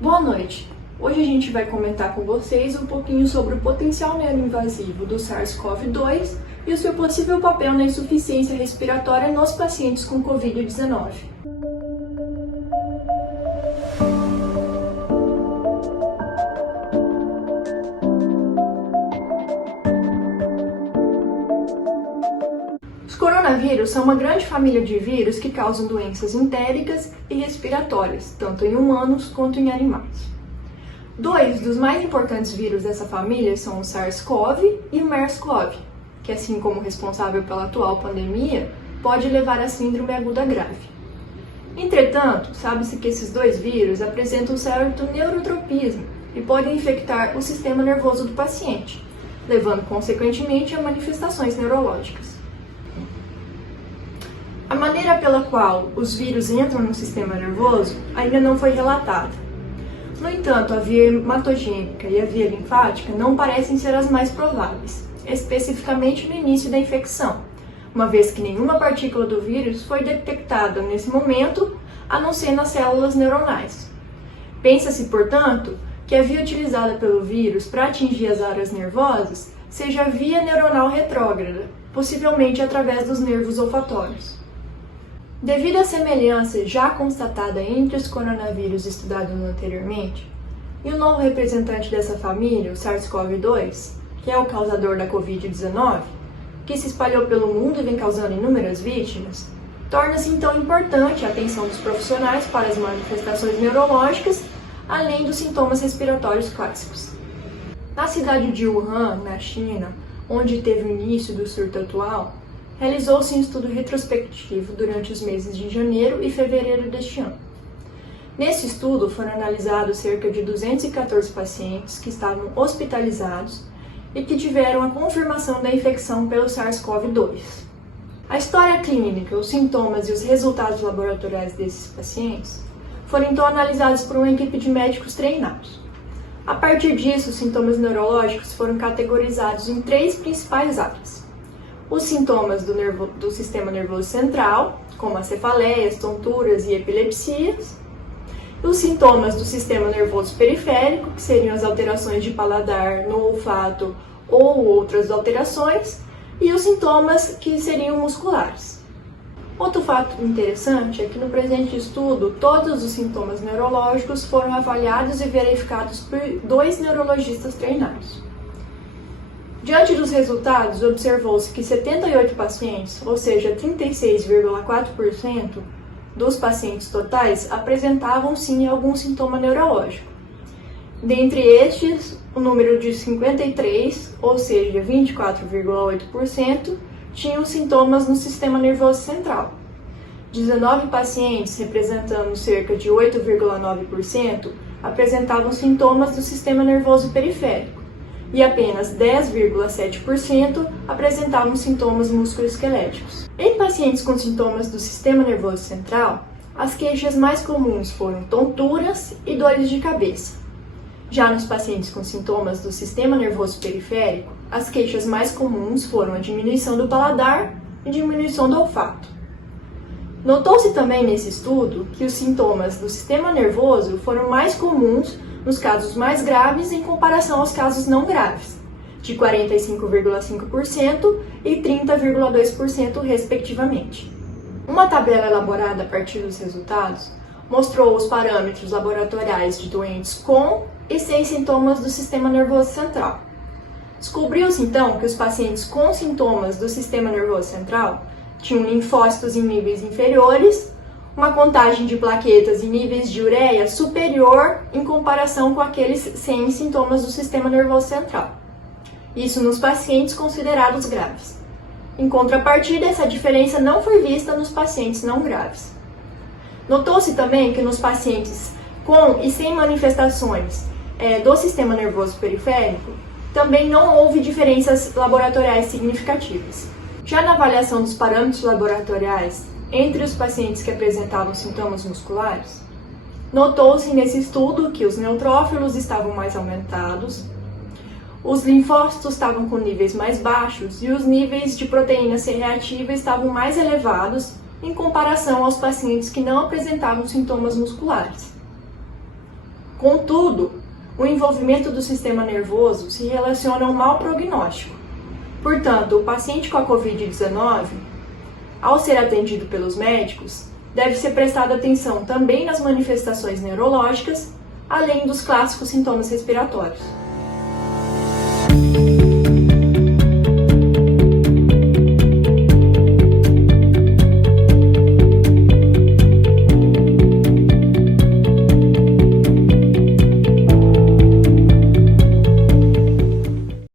Boa noite! Hoje a gente vai comentar com vocês um pouquinho sobre o potencial neuroinvasivo do SARS-CoV-2 e o seu possível papel na insuficiência respiratória nos pacientes com Covid-19. Os coronavírus são uma grande família de vírus que causam doenças entéricas e respiratórias, tanto em humanos quanto em animais. Dois dos mais importantes vírus dessa família são o SARS-CoV e o MERS-CoV, que, assim como responsável pela atual pandemia, pode levar a síndrome aguda grave. Entretanto, sabe-se que esses dois vírus apresentam um certo neurotropismo e podem infectar o sistema nervoso do paciente, levando consequentemente a manifestações neurológicas. A maneira pela qual os vírus entram no sistema nervoso ainda não foi relatada. No entanto, a via hematogênica e a via linfática não parecem ser as mais prováveis, especificamente no início da infecção, uma vez que nenhuma partícula do vírus foi detectada nesse momento, a não ser nas células neuronais. Pensa-se, portanto, que a via utilizada pelo vírus para atingir as áreas nervosas seja a via neuronal retrógrada, possivelmente através dos nervos olfatórios. Devido à semelhança já constatada entre os coronavírus estudados anteriormente, e o novo representante dessa família, o SARS-CoV-2, que é o causador da Covid-19, que se espalhou pelo mundo e vem causando inúmeras vítimas, torna-se então importante a atenção dos profissionais para as manifestações neurológicas, além dos sintomas respiratórios clássicos. Na cidade de Wuhan, na China, onde teve o início do surto atual, realizou-se um estudo retrospectivo durante os meses de janeiro e fevereiro deste ano. Nesse estudo foram analisados cerca de 214 pacientes que estavam hospitalizados e que tiveram a confirmação da infecção pelo SARS-CoV-2. A história clínica, os sintomas e os resultados laboratoriais desses pacientes foram então analisados por uma equipe de médicos treinados. A partir disso, os sintomas neurológicos foram categorizados em três principais áreas: os sintomas do sistema nervoso central, como as cefaleias, tonturas e epilepsias, os sintomas do sistema nervoso periférico, que seriam as alterações de paladar, no olfato ou outras alterações, e os sintomas que seriam musculares. Outro fato interessante é que no presente estudo, todos os sintomas neurológicos foram avaliados e verificados por 2 neurologistas treinados. Diante dos resultados, observou-se que 78 pacientes, ou seja, 36,4% dos pacientes totais, apresentavam sim algum sintoma neurológico. Dentre estes, o número de 53, ou seja, 24,8%, tinham sintomas no sistema nervoso central. 19 pacientes, representando cerca de 8,9%, apresentavam sintomas do sistema nervoso periférico, e apenas 10,7% apresentavam sintomas musculoesqueléticos. Em pacientes com sintomas do sistema nervoso central, as queixas mais comuns foram tonturas e dores de cabeça. Já nos pacientes com sintomas do sistema nervoso periférico, as queixas mais comuns foram a diminuição do paladar e diminuição do olfato. Notou-se também nesse estudo que os sintomas do sistema nervoso foram mais comuns nos casos mais graves em comparação aos casos não graves, de 45,5% e 30,2% respectivamente. Uma tabela elaborada a partir dos resultados mostrou os parâmetros laboratoriais de doentes com e sem sintomas do sistema nervoso central. Descobriu-se então que os pacientes com sintomas do sistema nervoso central tinham linfócitos em níveis inferiores, uma contagem de plaquetas e níveis de ureia superior em comparação com aqueles sem sintomas do sistema nervoso central. Isso nos pacientes considerados graves. Em contrapartida, essa diferença não foi vista nos pacientes não graves. Notou-se também que nos pacientes com e sem manifestações do sistema nervoso periférico, também não houve diferenças laboratoriais significativas. Já na avaliação dos parâmetros laboratoriais entre os pacientes que apresentavam sintomas musculares, notou-se nesse estudo que os neutrófilos estavam mais aumentados, os linfócitos estavam com níveis mais baixos e os níveis de proteína C reativa estavam mais elevados em comparação aos pacientes que não apresentavam sintomas musculares. Contudo, o envolvimento do sistema nervoso se relaciona a um mau prognóstico. Portanto, o paciente com a Covid-19, ao ser atendido pelos médicos, deve ser prestada atenção também nas manifestações neurológicas, além dos clássicos sintomas respiratórios.